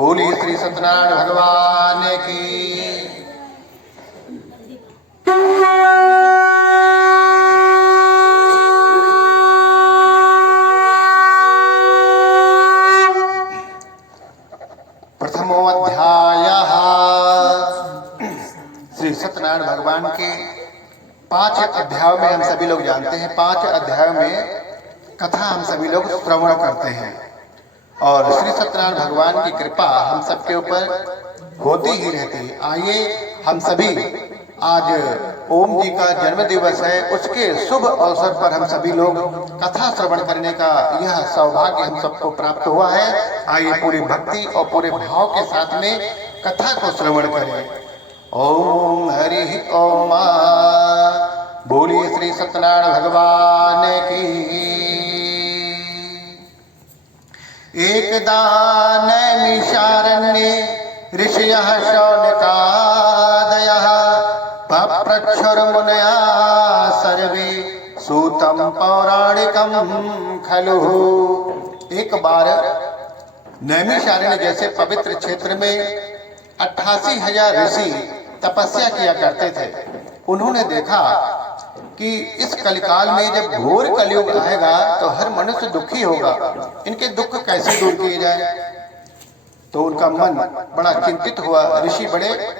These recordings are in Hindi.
बोलिए श्री सत्यनारायण भगवान की। प्रथमो अध्यायः। श्री सत्यनारायण भगवान के 5 अध्यायों में हम सभी लोग जानते हैं, 5 अध्यायों में कथा हम सभी लोग श्रवण करते हैं और श्री सत्यनारायण भगवान की कृपा हम सबके ऊपर होती ही रहती है। आइए हम सभी, आज ओम जी का जन्म दिवस है, उसके शुभ अवसर पर हम सभी लोग कथा श्रवण करने का यह सौभाग्य हम सबको प्राप्त हुआ है। आइए पूरी भक्ति और पूरे भाव के साथ में कथा को श्रवण करें। ओम हरि ओम। बोलिए श्री सत्यनारायण भगवान की। एकदा नैमिषारण्ये ऋषयः शौनकादयः पप्रच्छुर्मुनयः सर्वे सूतं पौराणिकं खलु। एक बार नैमिषारण्य जैसे पवित्र क्षेत्र में 88,000 ऋषि तपस्या किया करते थे। उन्होंने देखा कि इस कलिकाल में जब घोर कलयुग आएगा तो हर मनुष्य दुखी होगा, इनके दुख कैसे दूर किए जाए। तो उनका मन बड़ा चिंतित हुआ। ऋषि बड़े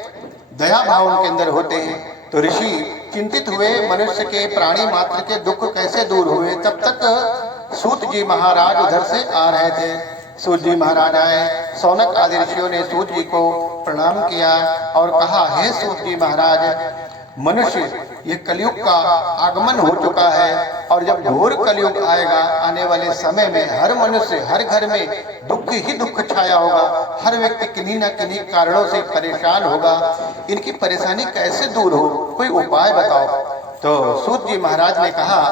दया भाव उनके अंदर होते हैं, तो ऋषि चिंतित हुए मनुष्य के, प्राणी मात्र के दुख कैसे दूर हुए। तब तक सूत जी महाराज उधर से आ रहे थे। सूत जी महाराज आए, शौनक आदि ऋषियों ने सूत जी को प्रणाम किया और कहा, हे सूत जी महाराज, मनुष्य ये कलयुग का आगमन हो चुका है और जब घोर कलयुग आएगा, आने वाले समय में हर मनुष्य, हर घर में दुख ही दुख छाया होगा। हर व्यक्ति किन्हीं न किन्हीं कारणों से परेशान होगा। इनकी परेशानी कैसे दूर हो, कोई उपाय बताओ। तो सूत जी महाराज ने कहा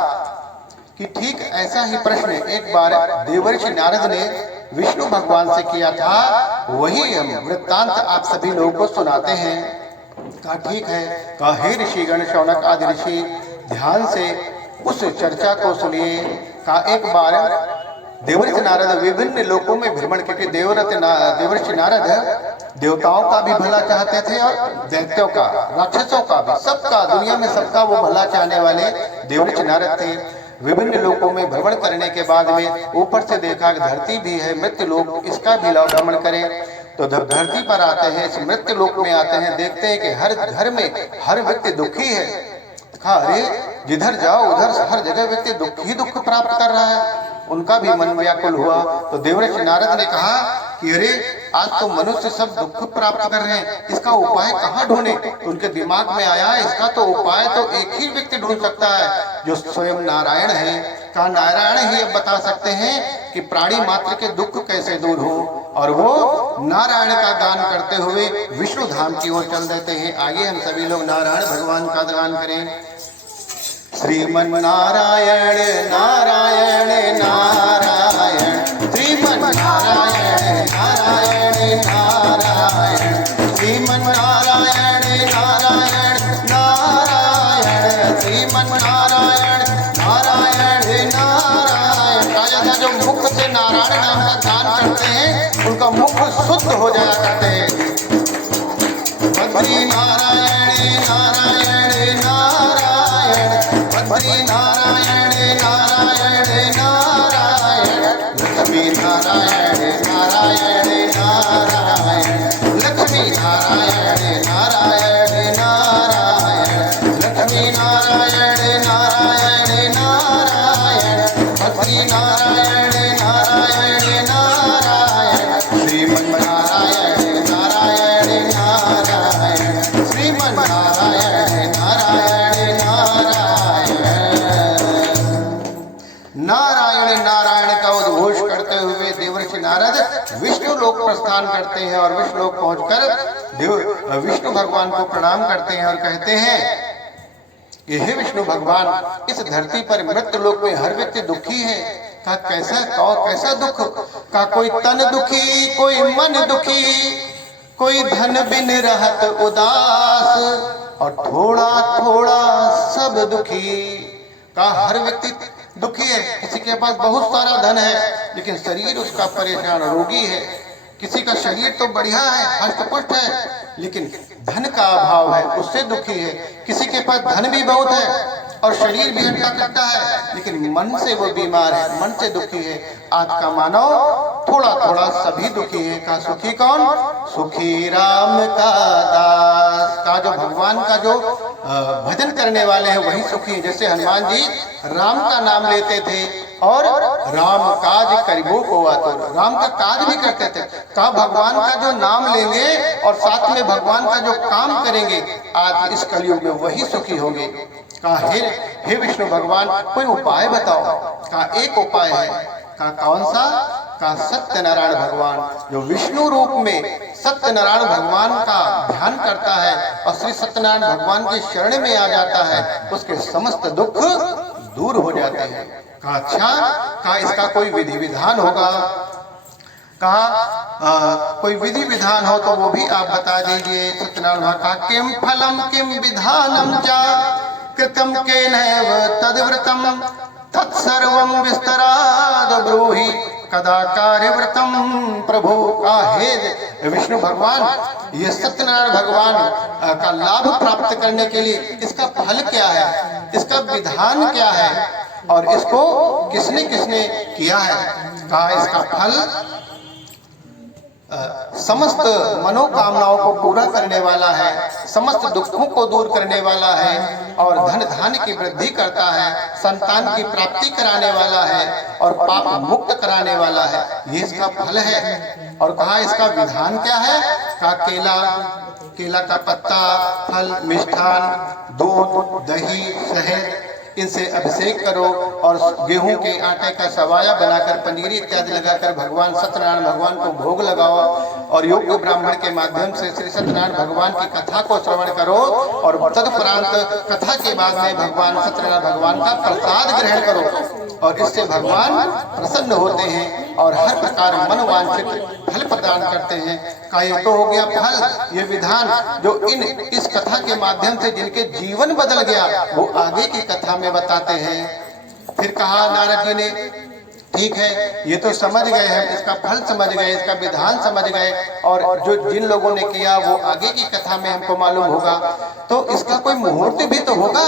कि ठीक ऐसा ही प्रश्न एक बार देवर्षि नारद ने विष्णु भगवान से किया था, वही हम वृत्तांत आप सभी लोगों को सुनाते हैं। कहा ठीक है। कहा, हे ऋषिगण, शौनक आदि ऋषि, ध्यान से उस चर्चा को सुनिए। कहा, एक बार देवर्षि नारद विभिन्न लोकों में भ्रमण करके, देवर्षि नारद देवताओं का भी भला चाहते थे और दैत्यों का, राक्षसों का भी, सबका, दुनिया में सबका वो भला चाहने वाले देवर्षि नारद थे। विभिन्न लोकों में भ्रमण करने के बाद में ऊपर से देखा कि धरती भी है, मृत्यु लोक, इसका भी भ्रमण करें। तो जब धरती पर आते हैं, इस मृत्यु लोक में आते हैं, देखते हैं कि हर घर में हर व्यक्ति दुखी है। कहा, अरे जिधर जाओ उधर हर जगह व्यक्ति दुख ही दुख प्राप्त कर रहा है। उनका भी मन व्याकुल हुआ। तो देवर्षि नारद ने कहा कि अरे आज तो मनुष्य सब दुख प्राप्त कर रहे हैं, इसका उपाय कहाँ ढूंढे। तो उनके दिमाग में आया, इसका तो उपाय तो एक ही व्यक्ति ढूंढ सकता है, जो स्वयं नारायण है। कहा, नारायण ही अब बता सकते हैं कि प्राणी मात्र के दुख कैसे दूर हो। और वो नारायण का गान करते हुए विष्णु धाम की ओर चल देते हैं। आइए हम सभी लोग नारायण भगवान का गान करें। श्रीमन नारायण नारायण नारायण, श्रीमन नारायण नारायण नारायण, श्रीमन नारायण नारायण नारायण, श्रीमन नारायण नारायण नारायण। राजा जो मुख से नारायण नाम का गान करते हैं, उनका मुख शुद्ध हो जाया करते हैं। बद्री नारायण नारायण नारायण, बद्री नारायण नारायण नारायण, लक्ष्मी नारायण नारायण नारायण, लक्ष्मी नारायण नारायण नारायण, लक्ष्मी नारायण नारायण नारायण, बद्री नारायण नारायण नारायण, श्रीमन नारायण नारायण नारायण, श्रीमन नारायण नारायण नारायण। नारायण नारायण का उद्घोष करते हुए देवर्षि नारद विष्णु लोक प्रस्थान करते हैं और विष्णु लोक पहुंचकर विष्णु भगवान को प्रणाम करते हैं और कहते हैं कि हे विष्णु भगवान, इस धरती पर मृत्यु लोक में हर व्यक्ति दुखी है। का कैसा दुख। का कोई तन दुखी, कोई मन दुखी, कोई धन बिन रहत उदास, और थोड़ा थोड़ा सब दुखी। का हर व्यक्ति दुखी है। किसी के पास बहुत सारा धन है लेकिन शरीर उसका परेशान, रोगी है। किसी का शरीर तो बढ़िया है, हष्ट-पुष्ट है, लेकिन धन का अभाव है, उससे दुखी है। किसी के पास धन भी बहुत है और शरीर भी हट्टा-कट्टा है, लेकिन मन से वो बीमार है, मन से दुखी है। आज का मानव थोड़ा थोड़ा सभी दुखी है। का सुखी कौन? सुखी राम का दास। का जो भगवान का जो भजन करने वाले हैं वही सुखी है। जैसे हनुमान जी राम का नाम लेते थे और राम काज करिबो को आतो, राम का काज भी करते थे। कहा भगवान का जो नाम लेंगे और साथ में भगवान का जो काम करेंगे, आज इस कलयुग में वही सुखी होंगे। कहा हे विष्णु भगवान, कोई उपाय बताओ। कहा एक उपाय है। कहा कौन सा? कहा सत्यनारायण भगवान, जो विष्णु रूप में सत्यनारायण भगवान का ध्यान करता है और श्री सत्यनारायण भगवान की शरण में आ जाता है, उसके समस्त दुख दूर हो जाते हैं। कहा अच्छा, कहा इसका कोई विधि विधान होगा? कहा कोई विधि विधान हो तो वो भी आप बता दीजिए। सत्यनारायण कहा किम फलम किम विधानम चा कृतम केनैव तद्व्रतम तत्सर्वं विस्तराद ब्रूहि कदा कार्यव्रतम प्रभु। का हे विष्णु भगवान, ये सत्यनारायण भगवान का लाभ प्राप्त करने के लिए इसका फल क्या है, इसका विधान क्या है और इसको किसने किसने किया है? कहा इसका फल समस्त मनोकामनाओं को पूरा करने वाला है, समस्त दुखों को दूर करने वाला है और धन धान्य की वृद्धि करता है, संतान की प्राप्ति कराने वाला है और पाप मुक्त कराने वाला है। ये इसका फल है। और कहा इसका विधान क्या है? कहा केला का पत्ता, फल, मिष्ठान, दूध, दही, शहद, इनसे अभिषेक करो और गेहूं के आटे का सवाया बनाकर पंजीरी इत्यादि लगाकर भगवान सत्यनारायण भगवान को भोग लगाओ और योग्य ब्राह्मण के माध्यम से श्री सत्यनारायण भगवान की कथा को श्रवण करो और तदुपरांत कथा के बाद में भगवान सत्यनारायण भगवान का प्रसाद ग्रहण करो और इससे भगवान प्रसन्न होते हैं और हर प्रकार मनोवांछित फल प्रदान करते हैं। का ये तो हो गया फल, ये विधान जो इस कथा के माध्यम से जिनके जीवन बदल गया वो आगे की कथा में बताते हैं। फिर कहा नारद जी ने ठीक है, ये तो समझ गए हैं, इसका फल समझ गए, इसका विधान समझ गए और जो जिन लोगों ने किया वो आगे की कथा में हमको मालूम होगा। तो इसका कोई मुहूर्त भी तो होगा,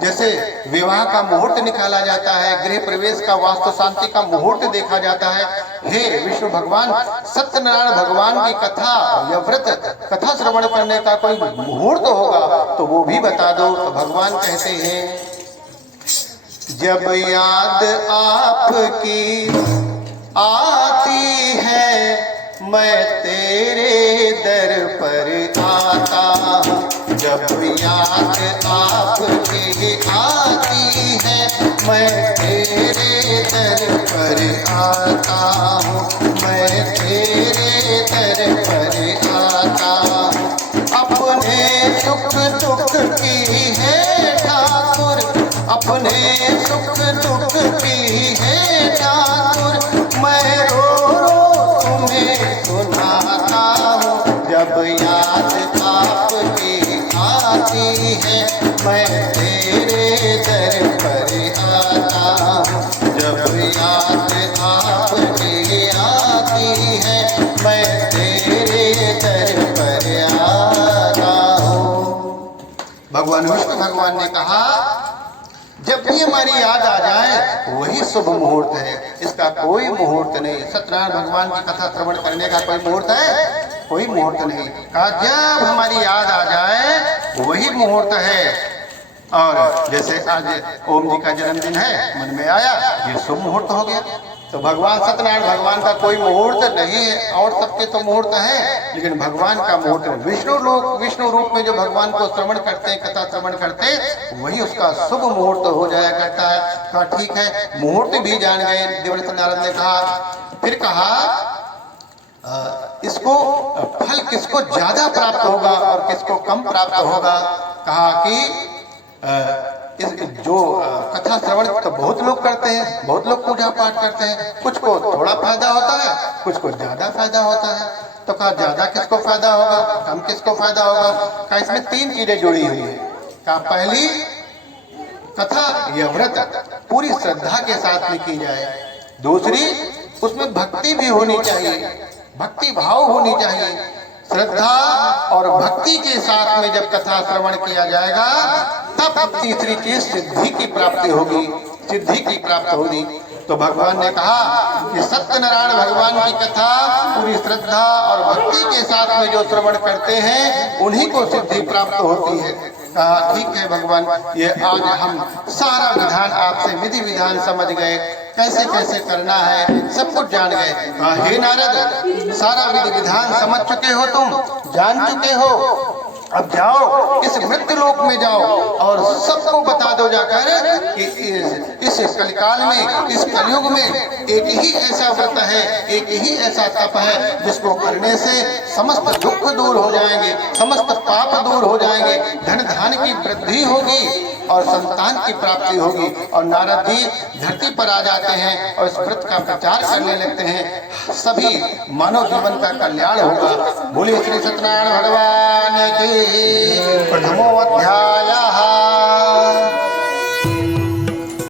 जैसे विवाह का मुहूर्त निकाला जाता है, गृह प्रवेश का, वास्तु शांति का मुहूर्त देखा जाता है। हे विष्णु भगवान, सत्यनारायण भगवान की कथा या व्रत कथा श्रवण करने का कोई मुहूर्त होगा तो वो भी बता दो। तो भगवान कहते हैं जब याद आपकी आती है मैं तेरे दर पर आता हूँ। जब याद आपकी आती है मैं तेरे दर पर आता हूँ, मैं तेरे दर पर आता हूँ। अपने सुख दुख की है ठाकुर, अपने सुख दुख की है ठाकुर, मैं रो रो तुम्हें सुनाता हूँ। जब याद आपकी आती है मैं तेरे दर पर आता हूँ। जब याद आपकी आती है मैं तेरे दर पर आता हूँ। भगवान विष्णु भगवान ने कहा जब भी हमारी याद आ जाए वही शुभ मुहूर्त है, इसका कोई मुहूर्त नहीं। सत्यनारायण भगवान की कथा श्रवण करने का कोई मुहूर्त है? कोई मुहूर्त नहीं। कहा जब हमारी याद आ जाए वही मुहूर्त है। और जैसे आज ओम जी का जन्मदिन है, मन में आया ये शुभ मुहूर्त हो गया। तो भगवान सत्यनारायण भगवान का कोई मुहूर्त नहीं है, और सबके तो मुहूर्त है, लेकिन भगवान का मुहूर्त विष्णु रूप में जो भगवान को श्रवण करते हैं, कथा श्रवण करते हैं, वही उसका शुभ मुहूर्त हो जाया करता है। कहा ठीक है, मुहूर्त भी जान गए। देवव्रत नारद ने कहा, फिर कहा इसको फल किसको ज्यादा प्राप्त होगा और किसको कम प्राप्त होगा? कहा कि जो कथा श्रवण तो बहुत लोग करते हैं, बहुत लोग पूजा पाठ करते हैं, कुछ को थोड़ा फायदा होता है, कुछ को ज्यादा फायदा होता है। तो कहा ज्यादा किसको फायदा होगा, कम किसको फायदा होगा? कहा इसमें तीन चीजें जुड़ी हुई है। कहा पहली, कथा या व्रत पूरी श्रद्धा के साथ में की जाए। दूसरी, उसमें भक्ति भी होनी चाहिए। भक्ति भाव होनी चाहिए। श्रद्धा और भक्ति के साथ में जब कथा श्रवण किया जाएगा तब तीसरी चीज सिद्धि की प्राप्ति होगी, सिद्धि की प्राप्त होगी। तो भगवान ने कहा कि सत्यनारायण भगवान की कथा पूरी श्रद्धा और भक्ति के साथ में जो श्रवण करते हैं उन्हीं को सिद्धि प्राप्त होती है। कहा ठीक है भगवान, ये आज हम सारा विधान आपसे विधि विधान समझ गए, कैसे कैसे करना है सब कुछ जान गए। कहा हे नारद, सारा विधि विधान समझ चुके हो, तुम जान चुके हो, अब जाओ इस मृत्यु लोक में जाओ और सबको बता दो जाकर कि इस कलिकाल में, इस कलयुग में एक ही ऐसा व्रत है, एक ही ऐसा तप है जिसको करने से समस्त दुख दूर हो जाएंगे, समस्त पाप दूर हो जाएंगे, धन धान की वृद्धि होगी और संतान की प्राप्ति होगी। और नारद जी धरती पर आ जाते हैं और इस व्रत का प्रचार करने लगते हैं, सभी मानव जीवन का कल्याण होगा। बोलिए श्री सत्यनारायण भगवान की। प्रथमो